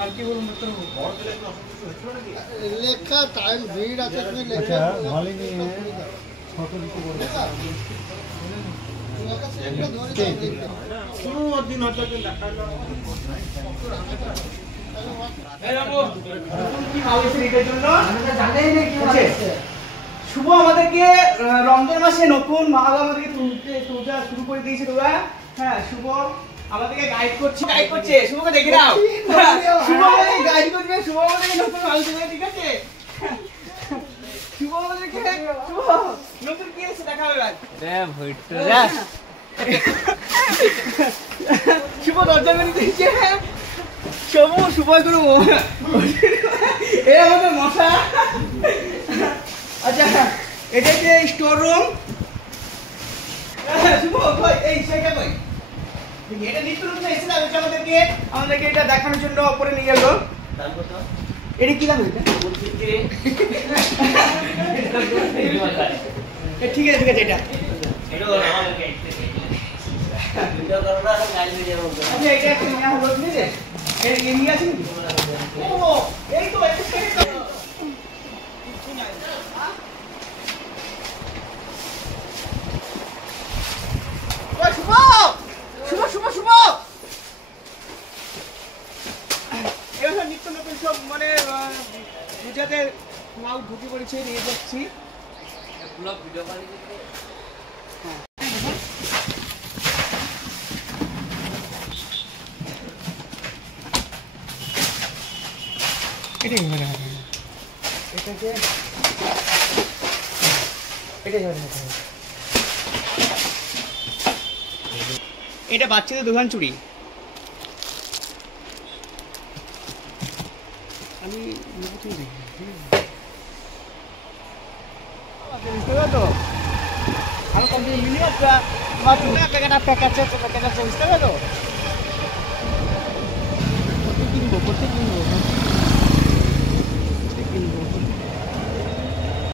আর কি বলুন লেখা টাইম ভিড় আছে তুমি লেখা ভালো নিয়ে ফটো দিতে বলবো শুভ আমাদেরকে রমজান মাসে নতুন মাল আমাদেরকে তুলতে শুরু করে দিয়েছে তোরা। হ্যাঁ, শুভ আমাদেরকে গাইড করছে। শুভকে দেখে নাও, শুভ আমাদেরকে গাইড করবে, শুভ আমাদেরকে নতুন মাল দেবে, ঠিক আছে? শুভ আমাদেরকে নতুন কি এসে দেখা হবে। শুভ দরজা মেরে দিয়েছে। শুভ করবো এ আমাদের মশা। আচ্ছা, এটা হচ্ছে স্টোর রুম। শুভ এই সেটা কই এটা নিত্য নতুন এসেছে, আমাদেরকে এটা দেখানোর জন্য উপরে নিয়ে গেল। এটা কি দাম? এটা ঠিক আছে এটা নিত্য নতুন সব মানে গুজরাতে মাল ঢুকে পড়েছে, নিয়ে যাচ্ছি। এটা বাচ্চাদের দোকান চুরি। আমি আমি কমপ্লিট মিনিমাম প্যাকেট আছে, বুঝতে হবে তো? কিনবো করতে কিনবো